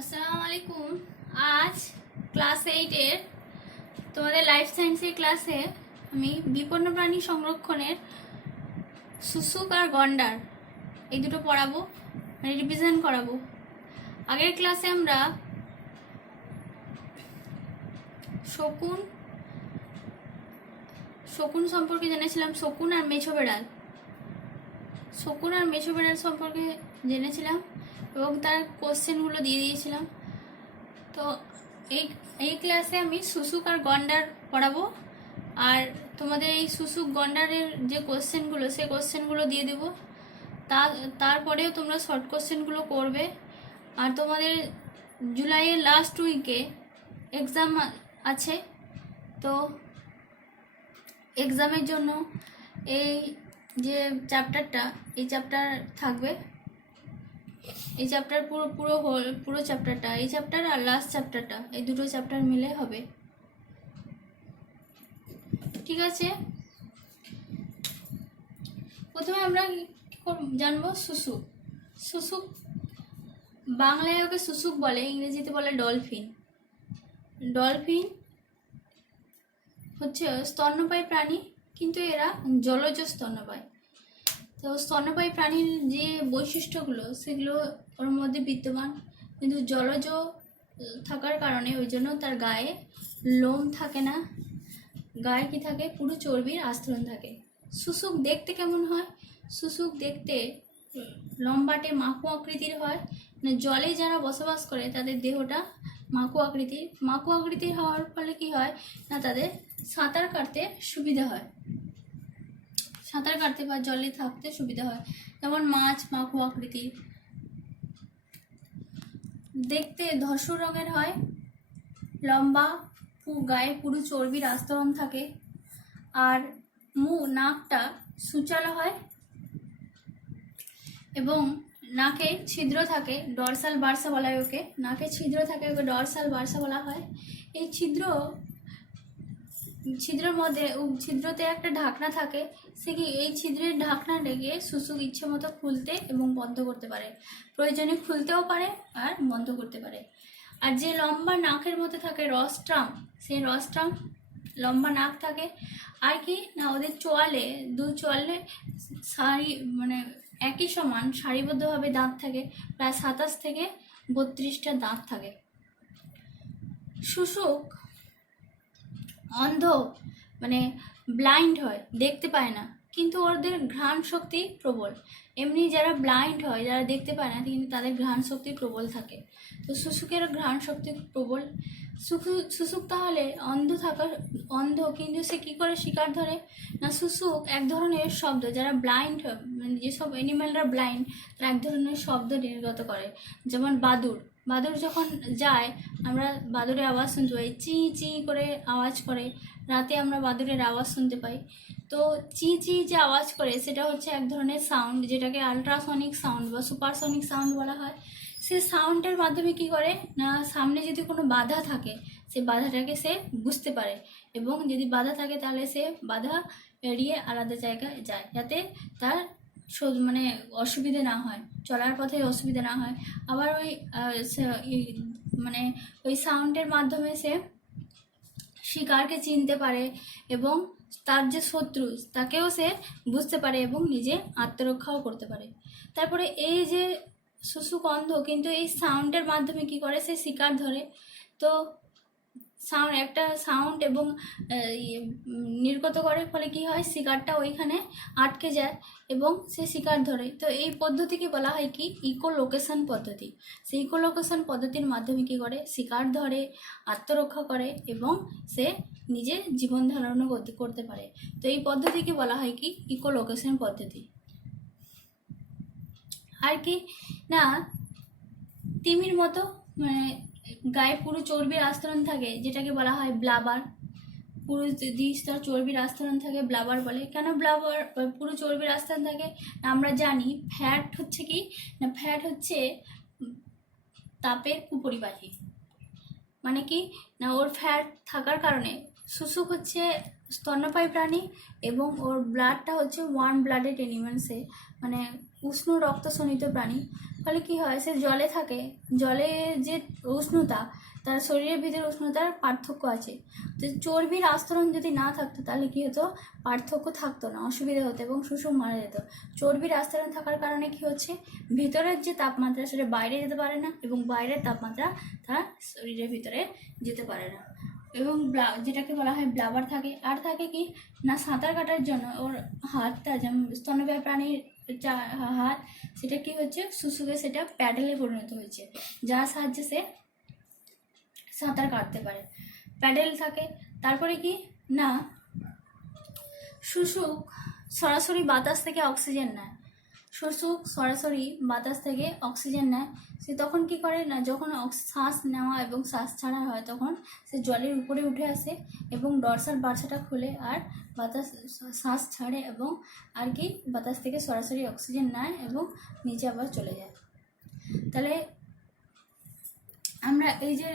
আসসালামু আলাইকুম। আজ ক্লাস 8-এর তোমাদের লাইফ সায়েন্সের ক্লাসে আমি বিপন্ন প্রাণী সংরক্ষণের শুশুক আর গন্ডার এই দুটো পড়াবো, মানে রিভিশন করাবো। আগের ক্লাসে আমরা শকুন শকুন সম্পর্কে জেনেছিলাম, শকুন আর মেছো বেড়াল সম্পর্কে জেনেছিলাম এবং তার কোশ্চেনগুলো দিয়ে দিয়েছিলাম। তো এই ক্লাসে আমি শুশুক আর গন্ডার পড়াবো, আর তোমাদের এই শুশুক গন্ডারের যে কোশ্চেনগুলো সেই কোশ্চেনগুলো দিয়ে দেবো। তারপরেও তোমরা শর্ট কোশ্চেনগুলো করবে। আর তোমাদের জুলাইয়ের লাস্ট উইকে এক্সাম আছে, তো এক্সামের জন্য এই যে চ্যাপ্টারটা, এই চ্যাপ্টার থাকবে। এই চ্যাপ্টার পুরো চ্যাপ্টারটা, এই চ্যাপ্টার আর লাস্ট চ্যাপ্টারটা, এই দুটো চ্যাপ্টার মিলে হবে, ঠিক আছে? প্রথমে আমরা জানবো শুশুক। শুশুক বাংলায় ওকে শুশুক বলে, ইংরেজিতে বলে ডলফিন। ডলফিন হচ্ছে স্তন্যপায়ী প্রাণী, কিন্তু এরা জলজ স্তন্যপায়ী। তো স্তন্যপায়ী প্রাণীর যে বৈশিষ্ট্যগুলো সেগুলো ওর মধ্যে বিদ্যমান, কিন্তু জলজ থাকার কারণে ওই জন্য তার গায়ে লোম থাকে না, গায়ে কি থাকে, পুরো চর্বির আস্তরণ থাকে। শুশুক দেখতে কেমন হয়? শুশুক দেখতে লম্বাটে মাকু আকৃতির হয়, মানে জলে যারা বসবাস করে তাদের দেহটা মাকু আকৃতির হওয়ার ফলে কি হয় না, তাদের সাঁতার কাটতে সুবিধা হয়, সাঁতার কাটতে বা জলে থাকতে সুবিধা হয়। যেমন মাছ মাকু আকৃতির, দেখতে ধূসর রঙের হয়, লম্বা, গায়ে পুরো চর্বির আস্তরণ থাকে, আর নাকটা সূচালো হয় এবং নাকে ছিদ্র থাকে, ডরসাল বার্সা বলা হয় ওকে। নাকে ছিদ্র থাকে, ওকে ডরসাল বার্সা বলা হয়। এই ছিদ্রের মধ্যে ছিদ্রতে একটা ঢাকনা থাকে, সে কি এই ছিদ্রের ঢাকনা লেগে শুশুক ইচ্ছে মতো খুলতে এবং বন্ধ করতে পারে, প্রয়োজনে খুলতেও পারে আর বন্ধ করতে পারে। আর যে লম্বা নাকের মধ্যে থাকে রস্ট্রাম, সেই রস্ট্রাম লম্বা নাক থাকে। আর কি না, ওদের দু চোয়ালে মানে একই সমান সারিবদ্ধভাবে দাঁত থাকে, প্রায় 27 থেকে 32টা দাঁত থাকে। শুশুক অন্ধ, মানে ব্লাইন্ড হয়, দেখতে পায় না, কিন্তু ওদের ঘ্রাণ শক্তি প্রবল। এমনি যারা ব্লাইন্ড হয়, যারা দেখতে পায় না, কিন্তু তাদের ঘ্রাণ শক্তি প্রবল থাকে। তো শুশুকের ঘ্রাণ শক্তি প্রবল। শুশুক তাহলে অন্ধ, কিন্তু সে কি করে শিকার ধরে না, শুশুক এক ধরনের শব্দ, যারা ব্লাইন্ড, মানে যেসব অ্যানিম্যালরা ব্লাইন্ড, তারা এক ধরনের শব্দ নির্গত করে। যেমন বাদুড় যখন যায়, আমরা বাদুড়ের আওয়াজ শুনতে পাই, চি চি করে আওয়াজ করে। রাতে আমরা বাদুড়ের আওয়াজ শুনতে পাই। তো চি চি যে আওয়াজ করে, সেটা হচ্ছে এক ধরনের সাউন্ড, যেটাকে আলট্রাসনিক সাউন্ড বা সুপারসনিক সাউন্ড বলা হয়। সে সাউন্ডের মাধ্যমে কি করে না, সামনে যদি কোনো বাধা থাকে, সে বাধাটাকে সে বুঝতে পারে, এবং যদি বাধা থাকে তাহলে সে বাধা এড়িয়ে আলাদা জায়গায় যায়, যাতে তার মানে অসুবিধে না হয়, চলার পথে অসুবিধা না হয়। আবার মানে ওই সাউন্ডের মাধ্যমে সে শিকারকে চিনতে পারে, এবং তার যে শত্রু তাকেও সে বুঝতে পারে এবং নিজে আত্মরক্ষাও করতে পারে। তারপরে এই যে শুশুক অন্ধ, কিন্তু এই সাউন্ডের মাধ্যমে কি করে, সে শিকার ধরে। তো একটা সাউন্ড এবং নির্গত করে, ফলে কি হয়, শিকারটা ওইখানে আটকে যায় এবং সে শিকার ধরে। তো এই পদ্ধতিকে বলা হয় কি, ইকোলোকেশন পদ্ধতি। সেই ইকোলোকেশন পদ্ধতির মাধ্যমে কি করে, শিকার ধরে, আত্মরক্ষা করে এবং সে নিজে জীবন ধারণ করতে পারে। তো এই পদ্ধতিকে বলা হয় কি, ইকোলোকেশন পদ্ধতি। আর কি না, তিমির মতো, মানে গায়ে পুরো চর্বির আস্তরণ থাকে, যেটাকে বলা হয় ব্লাবার। পুরো দ্বিস্তর চর্বির আস্তরণ থাকে, ব্লাবার বলে। কেন ব্লাবার পুরো চর্বির আস্তরণ থাকে? আমরা জানি ফ্যাট হচ্ছে কি না, ফ্যাট হচ্ছে তাপের কুপরিবাহী। মানে কি না, ওর ফ্যাট থাকার কারণে, শুশুক হচ্ছে স্তন্যপায়ী প্রাণী এবং ওর ব্লাডটা হচ্ছে ওয়ার্ম ব্লাডেড অ্যানিমালসে, মানে উষ্ণ রক্ত শোণিত প্রাণী, ফলে কি হয়, সে জলে থাকে, জলে যে উষ্ণতা, তার শরীরের ভিতরে উষ্ণতার পার্থক্য আছে। তো চর্বির আস্তরণ যদি না থাকতো তাহলে কি হতো, পার্থক্য থাকতো না, অসুবিধা হতো এবং শুশুক মারা যেত। চর্বির আস্তরণ থাকার কারণে কি হচ্ছে, ভিতরের যে তাপমাত্রা সেটা বাইরে যেতে পারে না এবং বাইরের তাপমাত্রা তার শরীরের ভিতরে যেতে পারে না। এবং যেটাকে বলা হয় ব্লাবার থাকে। আর থাকে কি না, সাঁতার কাটার জন্য ওর হাতটা, যেমন স্তন্যপায়ী প্রাণীর হাত, সেটা কি হচ্ছে, শুশুকে সেটা প্যাডেলে পরিণত হয়েছে, যার সাহায্যে সে সাঁতার কাটতে পারে, প্যাডেল থাকে। তারপরে কি না, শুশুক সরাসরি বাতাস থেকে অক্সিজেন নেয়, শুশুক সরাসরি বাতাস থেকে অক্সিজেন নেয়। সে তখন কি করে না, যখন শ্বাস নেওয়া এবং শ্বাস ছাড়া হয় তখন সে জলের উপরে উঠে আসে এবং ডরসাল বার্সাটা খুলে আর বাতাস শ্বাস ছাড়ে এবং আর কি বাতাস থেকে সরাসরি অক্সিজেন নেয় এবং নিচে আবার চলে যায়। তাহলে আমরা এই যে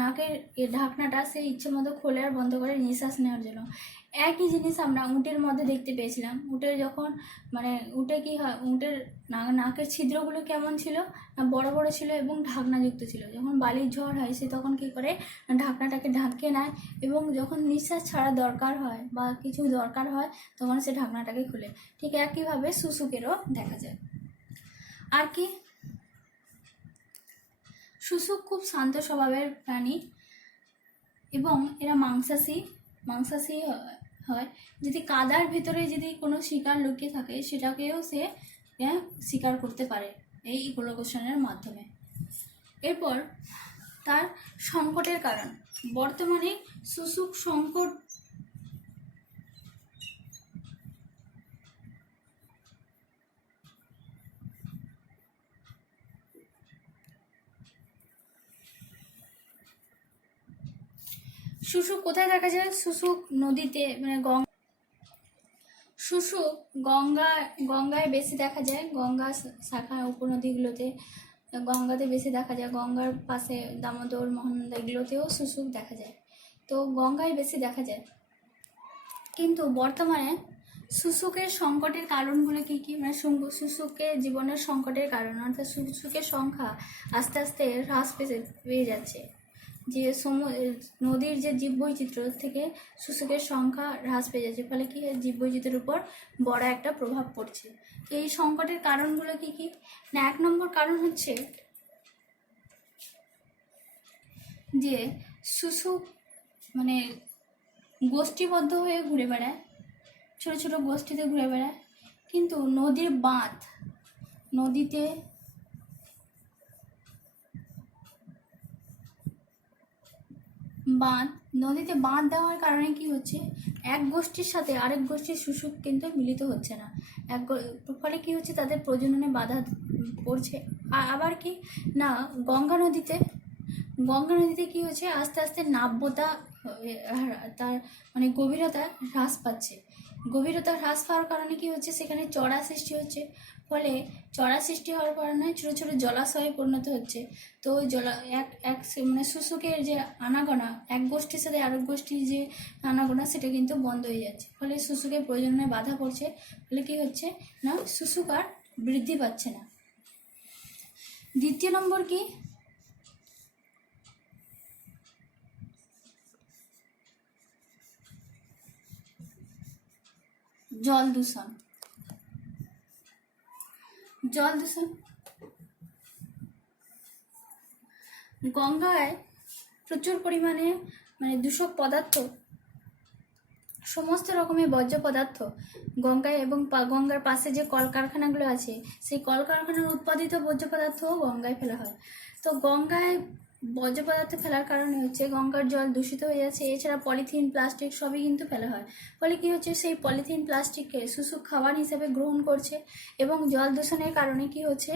নাকের ঢাকনাটা সে ইচ্ছে মতো খোলে আর বন্ধ করে নিঃশ্বাস নেওয়ার জন্য। একই জিনিস আমরা উটের মধ্যে দেখতে পেয়েছিলাম। উটের যখন মানে উটে কি হয়, উটের নাকের ছিদ্রগুলো কেমন ছিল না, বড় বড় ছিল এবং ঢাকনাযুক্ত ছিল। যখন বালির ঝড় হয় সে তখন কি করে, ঢাকনাটাকে ঢাকিয়ে নেয় এবং যখন নিঃশ্বাস ছাড়া দরকার হয় বা কিছু দরকার হয় তখন সে ঢাকনাটাকে খুলে। ঠিক একইভাবে শুশুকেরও দেখা যায়। আর কি, শুশুক খুব শান্ত স্বভাবের প্রাণী এবং এরা মাংসাশী হয়। যদি কাদার ভিতরে যদি কোনো শিকার লুকিয়ে থাকে সেটাকেও সে শিকার করতে পারে এই ইকোলোকেশনের মাধ্যমে। এরপর তার সংকটের কারণ, বর্তমানে শুশুক সংকট শুশুক কোথায় দেখা যায়, শুশুক নদীতে, মানে শুশুক গঙ্গায় বেশি দেখা যায়, গঙ্গা শাখা উপনদীগুলোতে, গঙ্গাতে বেশি দেখা যায়, গঙ্গার পাশে দামোদর, মহানন্দা এগুলোতেও শুশুক দেখা যায়। তো গঙ্গায় বেশি দেখা যায়। কিন্তু বর্তমানে শুশুকের সংকটের কারণগুলো কী কী, মানে শুশুকের জীবনের সংকটের কারণ, অর্থাৎ শুশুকের সংখ্যা আস্তে আস্তে হ্রাস পেয়ে যাচ্ছে। যে নদীর যে জীববৈচিত্র্য থেকে শুশুকের সংখ্যা হ্রাস পেয়ে যাচ্ছে, ফলে কি জীববৈচিত্র্যের উপর বড় একটা প্রভাব পড়ছে। তো এই সংকটের কারণগুলো কি কি না, 1 নম্বর কারণ হচ্ছে যে শুশুক মানে গোষ্ঠীবদ্ধ হয়ে ঘুরে বেড়ায়, ছোট ছোট গোষ্ঠীতে ঘুরে বেড়ায়। কিন্তু নদীর নদীতে বাঁধ দেওয়ার কারণে কি হচ্ছে, এক গোষ্ঠীর সাথে আরেক গোষ্ঠীর শুশুক কিন্তু মিলিত হচ্ছে না, ফলে কি হচ্ছে, তাদের প্রজননে বাধা পড়ছে। আবার কি না, গঙ্গা নদীতে কি হচ্ছে, আস্তে আস্তে নাব্যতা, তার মানে গভীরতা হ্রাস পাচ্ছে। গভীরতা হ্রাস পাওয়ার কারণে কি হচ্ছে, সেখানে চড়া সৃষ্টি হচ্ছে, ফলে চড়া সৃষ্টি হওয়ার কারণে ছোটো ছোটো জলাশয়ে পরিণত হচ্ছে। তো মানে শুশুকের যে আনাগোনা, এক গোষ্ঠীর সাথে আরেক গোষ্ঠীর যে আনাগোনা সেটা কিন্তু বন্ধ হয়ে যাচ্ছে, ফলে শুশুকের প্রজননে বাধা পড়ছে, ফলে কি হচ্ছে না, শুশুক আর বৃদ্ধি পাচ্ছে না। দ্বিতীয় নম্বর কি, জল দূষণ। গঙ্গায় প্রচুর পরিমাণে মানে দূষক পদার্থ, সমস্ত রকমের বর্জ্য পদার্থ গঙ্গায় এবং গঙ্গার পাশে যে কলকারখানাগুলো আছে সেই কলকারখানার উৎপাদিত বর্জ্য পদার্থও গঙ্গায় ফেলা হয়। তো গঙ্গায় বর্জ্য পদার্থ ফেলার কারণে হচ্ছে গঙ্গার জল দূষিত হয়ে যাচ্ছে। এছাড়া পলিথিন, প্লাস্টিক সবই কিন্তু ফেলা হয়, ফলে কি হচ্ছে, সেই পলিথিন প্লাস্টিককে শুশুক খাবার হিসেবে গ্রহণ করছে এবং জল দূষণের কারণে কি হচ্ছে,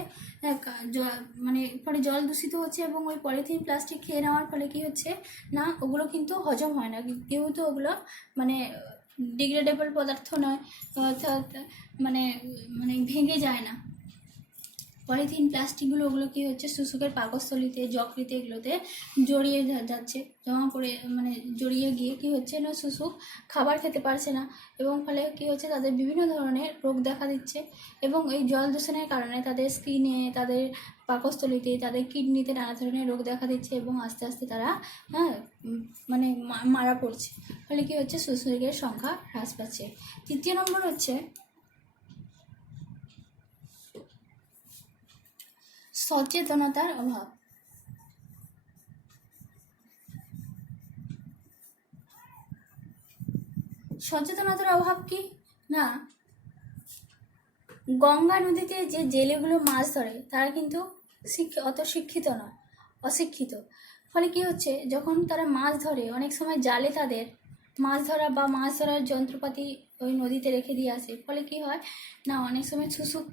মানে ফলে জল দূষিত হচ্ছে এবং ওই পলিথিন প্লাস্টিক খেয়ে নেওয়ার ফলে কি হচ্ছে না, ওগুলো কিন্তু হজম হয় না, যেহেতু ওগুলো মানে ডিগ্রেডেবল পদার্থ নয়, অর্থাৎ মানে ভেঙে যায় না পলিথিন প্লাস্টিকগুলো ওগুলো কী হচ্ছে শুশুকের পাকস্থলিতে যকৃতে এগুলোতে জড়িয়ে যাচ্ছে, জমা করে মানে জড়িয়ে গিয়ে কী হচ্ছে না শুশুক খাবার খেতে পারছে না, এবং ফলে কী হচ্ছে তাদের বিভিন্ন ধরনের রোগ দেখা দিচ্ছে। এবং এই জল দূষণের কারণে তাদের স্কিনে, তাদের পাকস্থলিতে, তাদের কিডনিতে নানা ধরনের রোগ দেখা দিচ্ছে, এবং আস্তে আস্তে তারা মানে মারা পড়ছে। ফলে কী হচ্ছে শুশুকের সংখ্যা হ্রাস পাচ্ছে। তৃতীয় নম্বর হচ্ছে সচেতনতার অভাব। সচেতনতার অভাব কি না, গঙ্গা নদীতে যে জেলেগুলো মাছ ধরে তারা কিন্তু অত শিক্ষিত নয়, অশিক্ষিত। ফলে কি হচ্ছে যখন তারা মাছ ধরে অনেক সময় জালে তাদের মাছ ধরা বা মাছ ধরার যন্ত্রপাতি ওই নদীতে রেখে দিয়ে আসে, ফলে কি হয় না অনেক সময় শুশুক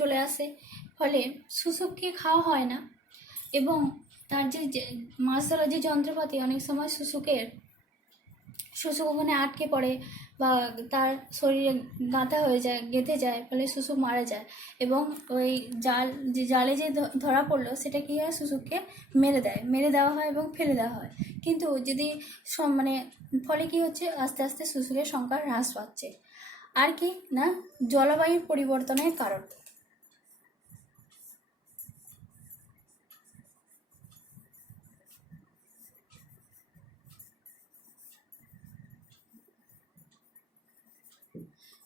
চলে আসে, ফলে শুশুককে খাওয়া হয় না, এবং তার যে মাছ ধরার যে যন্ত্রপাতি অনেক সময় শুশুক ওখানে আটকে পড়ে বা তার শরীরে গাঁথা হয়ে যায়, গেঁথে যায়, ফলে শুশুক মারা যায়। এবং ওই জালে যে ধরা পড়লো সেটা কী হয় শুশুককে মেরে দেওয়া হয় এবং ফেলে দেওয়া হয়। কিন্তু যদি মানে ফলে কী হচ্ছে আস্তে আস্তে শুশুকের সংখ্যা হ্রাস পাচ্ছে। আর কি না জলবায়ুর পরিবর্তনের কারণ।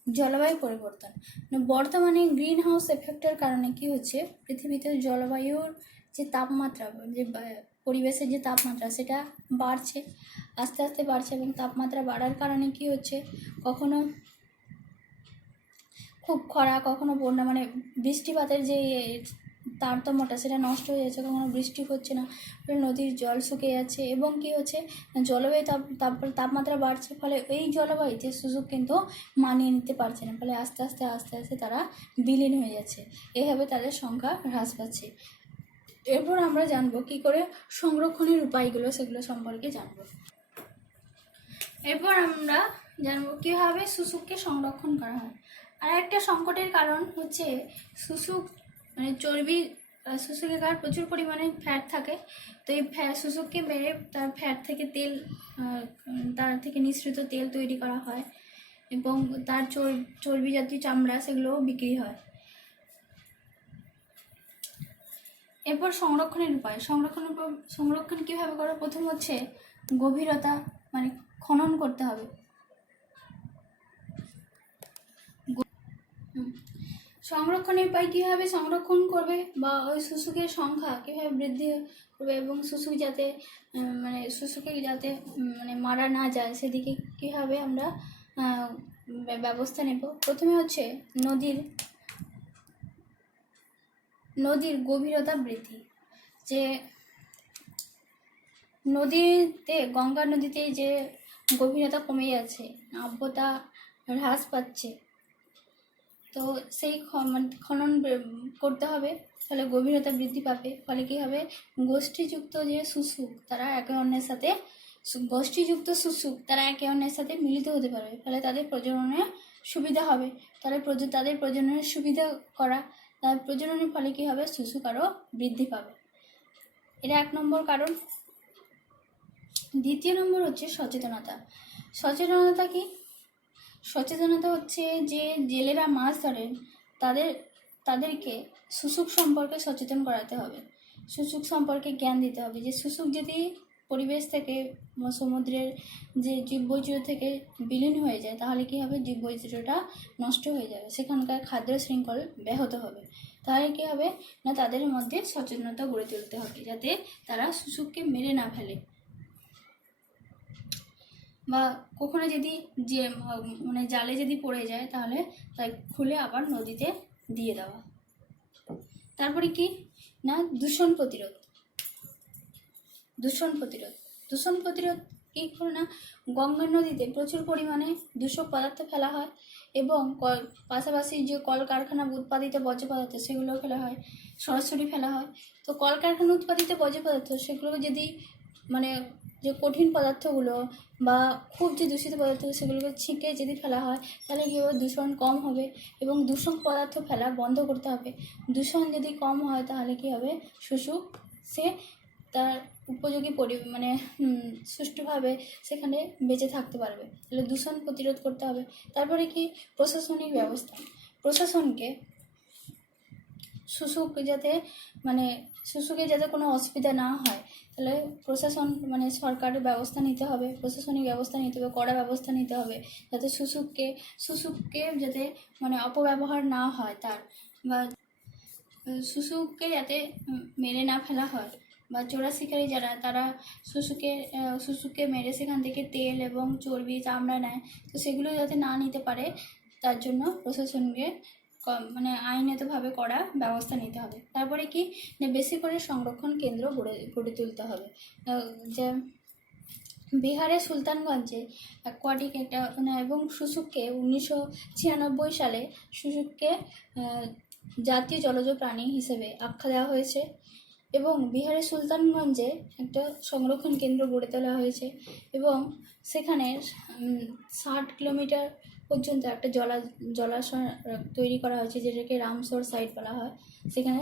জলবায়ু পরিবর্তন বর্তমানে গ্রিন হাউস এফেক্টের কারণে কি হচ্ছে পৃথিবীতে জলবায়ুর যে তাপমাত্রা, যে পরিবেশের যে তাপমাত্রা সেটা বাড়ছে, আস্তে আস্তে বাড়ছে। এবং তাপমাত্রা বাড়ার কারণে কি হচ্ছে কখনো খুব খরা, কখনো বন্যা, মানে বৃষ্টিপাতের যে তারতম্যটা সেটা নষ্ট হয়ে যাচ্ছে, কখনো বৃষ্টি হচ্ছে না, নদীর জল শুকিয়ে যাচ্ছে। এবং কি হচ্ছে জলবায়ু তাপমাত্রা বাড়ছে, ফলে এই জলবায়ুতে শুশুক কিন্তু মানিয়ে নিতে পারছে না, ফলে আস্তে আস্তে তারা বিলীন হয়ে যাচ্ছে। এভাবে তাদের সংখ্যা হ্রাস পাচ্ছে। এরপর আমরা জানবো কি করে সংরক্ষণের উপায়গুলো, সেগুলো সম্পর্কে জানবো। এরপর আমরা জানবো কীভাবে শুশুককে সংরক্ষণ করা হয়। আর একটা সংকটের কারণ হচ্ছে শুশুক মানে চর্বি, শুশুকে গায়ে প্রচুর পরিমাণে ফ্যাট থাকে, তো এই শুশুককে মেরে তার ফ্যাট থেকে তেল, তার থেকে নিঃসৃত তেল তৈরি করা হয়, এবং তার চর্বি জাতীয় চামড়া সেগুলোও বিক্রি হয়। এরপর সংরক্ষণের উপায়। সংরক্ষণ কীভাবে করো? প্রথম হচ্ছে গভীরতা, মানে খনন করতে হবে। সংরক্ষণের উপায় কীভাবে সংরক্ষণ করবে বা ওই শুশুকের সংখ্যা কীভাবে বৃদ্ধি করবে, এবং শুশুক যাতে শুশুকে যাতে মারা না যায় সেদিকে কীভাবে আমরা ব্যবস্থা নেব। প্রথমে হচ্ছে নদীর গভীরতা বৃদ্ধি। যে নদীতে, গঙ্গা নদীতে যে গভীরতা কমে যাচ্ছে, নাব্যতা হ্রাস পাচ্ছে, তো সেই খনন করতে হবে, ফলে গভীরতা বৃদ্ধি পাবে। ফলে কী হবে গোষ্ঠীযুক্ত যে শুশুক তারা একে অন্যের সাথে মিলিত হতে পারবে, ফলে তাদের প্রজননে সুবিধা হবে। তাদের প্রজননের সুবিধা করা, তার প্রজননের ফলে কী হবে শুশুক আরও বৃদ্ধি পাবে। এটা 1 নম্বর কারণ। দ্বিতীয় নম্বর হচ্ছে সচেতনতা। সচেতনতা কি? সচেতনতা হচ্ছে যে জেলেরা মাছ ধরেন তাদেরকে শুশুক সম্পর্কে সচেতন করাতে হবে, শুশুক সম্পর্কে জ্ঞান দিতে হবে। যে শুশুক যদি পরিবেশ থেকে, সমুদ্রের যে জীববৈচিত্র্য থেকে বিলীন হয়ে যায় তাহলে কী হবে জীববৈচিত্র্যটা নষ্ট হয়ে যাবে, সেখানকার খাদ্য শৃঙ্খল ব্যাহত হবে। তাহলে কী হবে না তাদের মধ্যে সচেতনতা গড়ে তুলতে হবে যাতে তারা শুশুককে মেরে না ফেলে, বা কখনো যদি যে জালে যদি পড়ে যায় তাহলে তাই খুলে আবার নদীতে দিয়ে দেওয়া। তারপরে কি না দূষণ প্রতিরোধ কী করে না গঙ্গা নদীতে প্রচুর পরিমাণে দূষক পদার্থ ফেলা হয়, এবং পাশাপাশি যে কলকারখানা উৎপাদিত বর্জ্য পদার্থ সেগুলো ফেলা হয়, সরাসরি ফেলা হয়। তো কলকারখানা উৎপাদিত বর্জ্য পদার্থ সেগুলো যদি যে কঠিন পদার্থগুলো বা খুব যে দূষিত পদার্থ সেগুলোকে ছিঁকে যদি ফেলা হয় তাহলে কী হবে, দূষণ কম হবে এবং দূষণ পদার্থ ফেলা বন্ধ করতে হবে। দূষণ যদি কম হয় তাহলে কী হবে, শুশুক সে তার উপযোগী মানে সুষ্ঠুভাবে সেখানে বেঁচে থাকতে পারবে। তাহলে দূষণ প্রতিরোধ করতে হবে। তারপরে কি, প্রশাসনিক ব্যবস্থা। প্রশাসনকে শুশুকে যাতে কোনো অসুবিধা না হয় তাহলে প্রশাসন মানে সরকারের ব্যবস্থা নিতে হবে, প্রশাসনিক ব্যবস্থা নিতে হবে, কড়া ব্যবস্থা নিতে হবে যাতে শুশুককে যাতে মানে অপব্যবহার না হয় তার, বা শুশুকে যাতে মেরে না ফেলা হয়, বা চোরা শিকারী যারা তারা শুশুকে মেরে সেখান থেকে তেল এবং চর্বি চামড়া নেয়, তো সেগুলো যাতে না নিতে পারে তার জন্য প্রশাসনকে মানে আইনতভাবে করা ব্যবস্থা নিতে হবে। তারপরে কি, বেশি করে সংরক্ষণ কেন্দ্র গড়ে তুলতে হবে। যে বিহারের সুলতানগঞ্জে অ্যাকোয়াটিক একটা এবং শুশুককে 1996 সালে শুশুককে জাতীয় জলজ প্রাণী হিসেবে আখ্যা দেওয়া হয়েছে এবং বিহারের সুলতানগঞ্জে একটা সংরক্ষণ কেন্দ্র গড়ে তোলা হয়েছে এবং সেখানে 60 কিলোমিটার পর্যন্ত একটা জলাশয় তৈরি করা হয়েছে, যেটাকে রামসর সাইট বলা হয়। সেখানে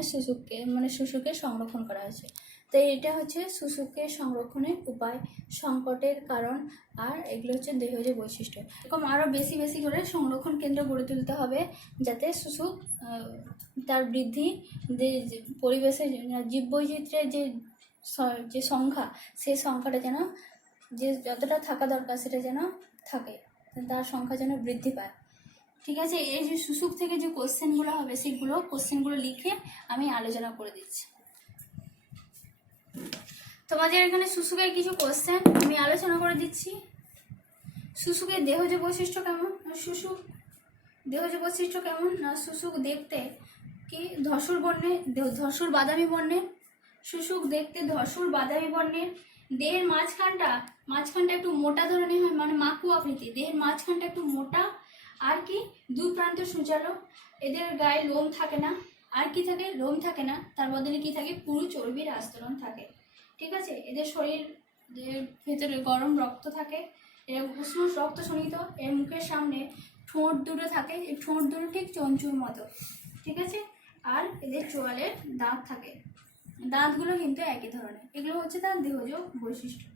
শুশুকে সংরক্ষণ করা হয়েছে। তো এটা হচ্ছে শুশুকের সংরক্ষণের উপায়, সংকটের কারণ, আর এগুলো হচ্ছে দেহজ বৈশিষ্ট্য। এরকম আরও বেশি বেশি করে সংরক্ষণ কেন্দ্র গড়ে তুলতে হবে যাতে শুশুক তার বৃদ্ধি, যে পরিবেশের জীববৈচিত্র্যের যে সংখ্যা, সেই সংখ্যাটা যেন যে যতটা থাকা দরকার সেটা যেন থাকে, তার সংখ্যা যেন বৃদ্ধি পায়। ঠিক আছে, এই যে শুশুক থেকে যে কোশ্চেনগুলো হবে সেগুলো কোশ্চেনগুলো লিখে আমি আলোচনা করে দিচ্ছি। তোমাদের এখানে শুশুকের কিছু কোশ্চেন আমি আলোচনা করে দিচ্ছি। শুশুকের দেহজ বৈশিষ্ট্য কেমন? দেহজ বৈশিষ্ট্য কেমন না, শুশুক দেখতে কি ধূসর বাদামি বর্ণের। শুশুক দেখতে ধূসর বাদামি বর্ণের। দেহের মাঝখানটা একটু মোটা ধরনের হয়, মানে মাকু আকৃতি। দেহের মাঝখানটা একটু মোটা, আর কি দুই প্রান্ত সূচালো। এদের গায়ে লোম থাকে না। আর কি থাকে? লোম থাকে না, তার বদলে কি থাকে? পুরু চর্বির আস্তরণ থাকে। ঠিক আছে, এদের শরীর ভেতরে গরম রক্ত থাকে, এর উষ্ণ রক্ত শোণিত। এর মুখের সামনে ঠোঁট দুটো থাকে, এই ঠোঁট দুটো ঠিক চঞ্চুর মতো। ঠিক আছে, আর এদের চোয়ালে দাঁত থাকে, দাঁতগুলো কিন্তু একই ধরনের। এগুলো হচ্ছে তার দেহজ বৈশিষ্ট্য।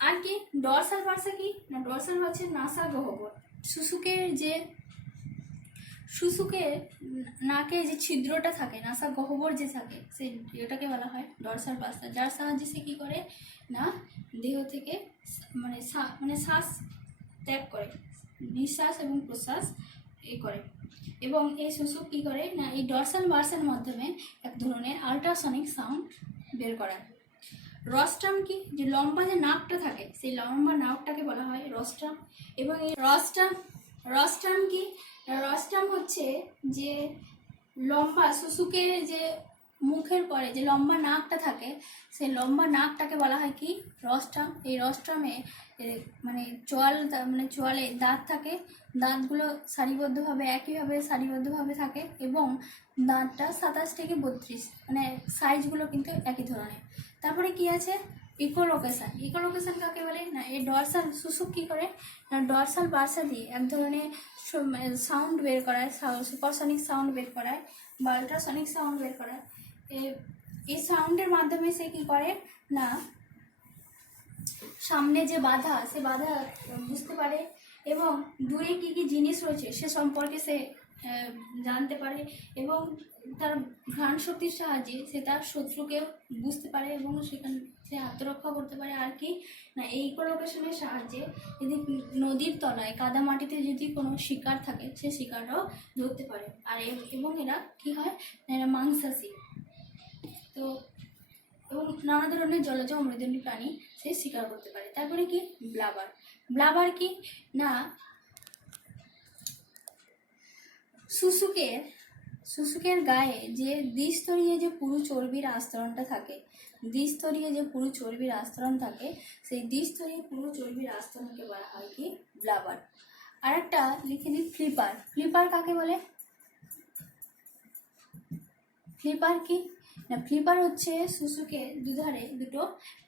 আর কি ডরসাল ভার্সা কি না, ডরসাল হচ্ছে নাসা গহ্বর। শুশুকের নাকে যে ছিদ্রটা থাকে, নাসা গহ্বর যে থাকে, সেই এটাকে বলা হয় ডরসাল ভার্সা, যার সাহায্যে সে কী করে না দেহ থেকে মানে শ্বাস ত্যাগ করে, নিঃশ্বাস এবং প্রশ্বাস করে। এবং এই শুশুক কী করে না, এই ডরসাল ভার্সার মাধ্যমে এক ধরনের আল্ট্রাসনিক সাউন্ড বের করায়। রস্ট্রাম কি, যে লম্বা যে নাকটা থাকে সেই লম্বা নাকটাকে বলা হয় রস্ট্রাম। এবং এই রস্ট্রাম কি, রস্ট্রাম হচ্ছে যে লম্বা শুশুকের যে মুখের পরে যে লম্বা নাকটা থাকে সেই লম্বা নাকটাকে বলা হয় কি রস্ট্রাম। এই রস্ট্রামে মানে চোয়ালে দাঁত থাকে, দাঁতগুলো একইভাবে সারিবদ্ধভাবে থাকে এবং দাঁতটা 27 থেকে 32, মানে সাইজগুলো কিন্তু একই ধরনের। তারপরে কি আছে, ইকোলোকেশন কাকে বলে না, এই ডরসাল শুশুক কী করে না, ডরসাল ভার্সা দিয়ে এক ধরনের সাউন্ড বের করায়, সুপারসনিক সাউন্ড বের করায় বা আল্ট্রাসনিক সাউন্ড বের করায়। এই সাউন্ডের মাধ্যমে সে কী করে না, সামনে যে বাধা সে বাধা বুঝতে পারে এবং দূরে কী কী জিনিস রয়েছে সে সম্পর্কে সে জানতে পারে এবং তার ঘ্রাণ শক্তির সাহায্যে সে তার শত্রুকেও বুঝতে পারে এবং সেখানে সে আত্মরক্ষা করতে পারে। আর কি না, এই ইকোলোকেশনের সাহায্যে যদি নদীর তলায় কাদা মাটিতে যদি কোনো শিকার থাকে সে শিকারটাও ধরতে পারে। আর এবং এরা কী হয় না, এরা মাংসাশী, তো এবং নানা ধরনের জলজ মেরুদণ্ডী প্রাণী সে শিকার করতে পারে। তারপরে কি ব্লাবার কি না, শুশুকের গায়ে যে দ্বিস্তরীয় যে পুরু চর্বির আস্তরণটা থাকে, সেই দ্বিস্তরীয় পুরু চর্বির আস্তরণকে বলা হয় কি ব্লাবার। আর একটা লিখে নিই ফ্লিপার কাকে বলে? ফ্লিপার কি না, ফ্লিপার হচ্ছে শুশুকে দুধারে দুটো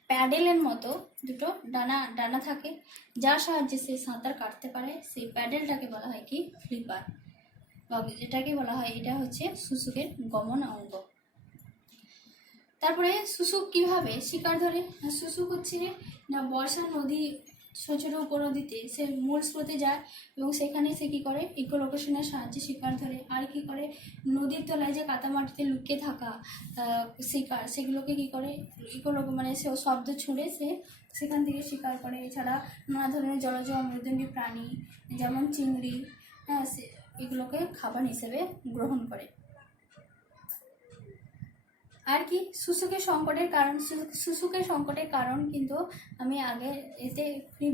প্যাডেলের মতো দুটো ডানা ডানা থাকে, যার সাহায্যে সে সাঁতার কাটতে পারে। সেই প্যাডেলটাকে বলা হয় কি ফ্লিপার, বা এটাকে বলা হয়, এটা হচ্ছে শুশুকের গমন অঙ্গ। তারপরে শুশুক কিভাবে শিকার ধরে? শুশুক হচ্ছে না বর্ষা নদী, ছোট ছোট উপনদীতে সে মূল স্রোতে যায় এবং সেখানে সে কী করে ইকোলোকেশনের সাহায্যে শিকার ধরে। আর কি করে, নদীর তলায় যে কাদামাটিতে লুকিয়ে থাকা শিকার, সেগুলোকে কী করে মানে সে শব্দ ছুঁড়ে সে সেখান থেকে শিকার করে। এছাড়া নানা ধরনের জলজ মেরুদণ্ডী প্রাণী যেমন চিংড়ি, হ্যাঁ, এগুলোকে খাবার হিসেবে গ্রহণ করে। আর কি শুশুকের সংকটের কারণ, শুশুকের সংকটের কারণ কিন্তু আমি আগে এতে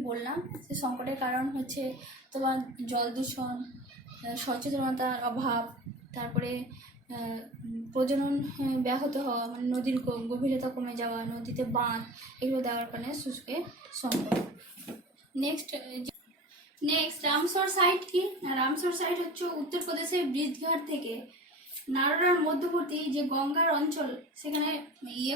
বললাম। যে সংকটের কারণ হচ্ছে তোমার জল দূষণ, সচেতনতার অভাব, তারপরে প্রজনন ব্যাহত হওয়া, মানে নদীর গভীরতা কমে যাওয়া, নদীতে বাঁধ, এগুলো দেওয়ার কারণে শুশুকের সংকট। নেক্সট রামসর সাইট কি? রামসর সাইট হচ্ছে উত্তরপ্রদেশের ব্রিজঘাট থেকে নারোরার মধ্যবর্তী যে গঙ্গার অঞ্চল, সেখানে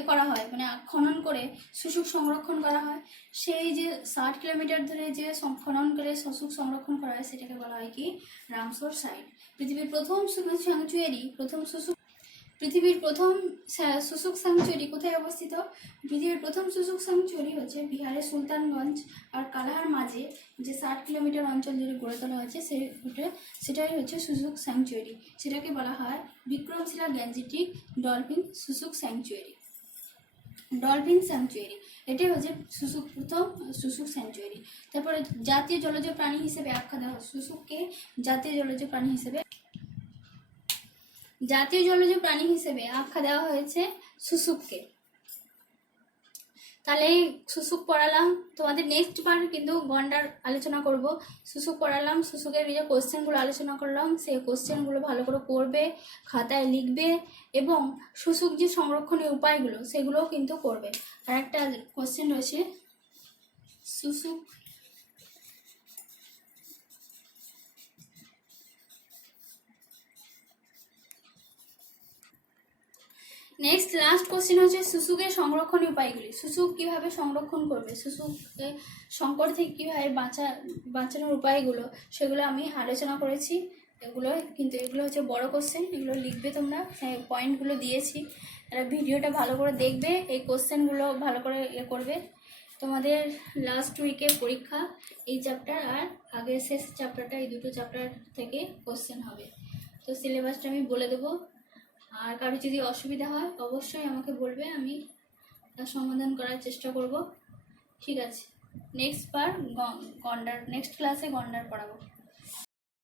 করা হয়, মানে খনন করে শুশুক সংরক্ষণ করা হয়। সেই যে 60 কিলোমিটার ধরে যে খনন করে শুশুক সংরক্ষণ করা হয়, সেটাকে বলা হয় কি রামসর সাইট। পৃথিবীর প্রথম স্যাংচুয়ারি, পৃথিবীর প্রথম শুশুক স্যাংচুয়ারি কোথায় অবস্থিত? পৃথিবীর প্রথম শুশুক স্যাংচুয়ারি হচ্ছে বিহারের সুলতানগঞ্জ আর কালাহার মাঝে যে 60 কিলোমিটার অঞ্চল জুড়ে গড়ে তোলা হয়েছে, সেটাই হচ্ছে শুশুক স্যাংচুয়ারি। সেটাকে বলা হয় বিক্রমশিলা গ্যাঞ্জেটিক ডলফিন শুশুক স্যাংচুয়ারি। এটাই হচ্ছে প্রথম শুশুক স্যাংচুয়ারি। তারপরে জাতীয় জলজ প্রাণী হিসেবে আখ্যা দেওয়া হয় শুশুককে, জাতীয় জলজ প্রাণী হিসেবে আখ্যা দেওয়া হয়েছে শুশুককে। তাহলে শুশুক পড়ালাম, তোমাদের নেক্সট বার কিন্তু গন্ডার আলোচনা করব। শুশুক পড়ালাম, শুশুকের যে কোশ্চেনগুলো আলোচনা করলাম, সেই কোশ্চেনগুলো ভালো করে করবে, খাতায় লিখবে, এবং শুশুক যে সংরক্ষণের উপায়গুলো সেগুলোও কিন্তু করবে। আর একটা কোশ্চেন রয়েছে, শুশুক নেক্সট লাস্ট কোশ্চেন হচ্ছে শুশুকের সংরক্ষণের উপায়গুলি। শুশুক কিভাবে সংরক্ষণ করবে, শুশুককে সংকট থেকে কীভাবে বাঁচানোর উপায়গুলো, সেগুলো আমি আলোচনা করেছি। এগুলো হচ্ছে বড় কোশ্চেন, এগুলো লিখবে তোমরা, পয়েন্টগুলো দিয়েছি। ভিডিওটা ভালো করে দেখবে, এই কোশ্চেনগুলো ভালো করে করবে। তোমাদের লাস্ট উইকে পরীক্ষা, এই চ্যাপ্টার আর আগের শেষ চ্যাপ্টারটা, এই দুটো চ্যাপ্টার থেকে কোশ্চেন হবে। তো সিলেবাসটা আমি বলে দেবো। আর কারো যদি অসুবিধা হয় অবশ্যই আমাকে বলবে, আমি তার সমাধান করার চেষ্টা করব। ঠিক আছে, নেক্সট ক্লাসে গন্ডার পড়াবো।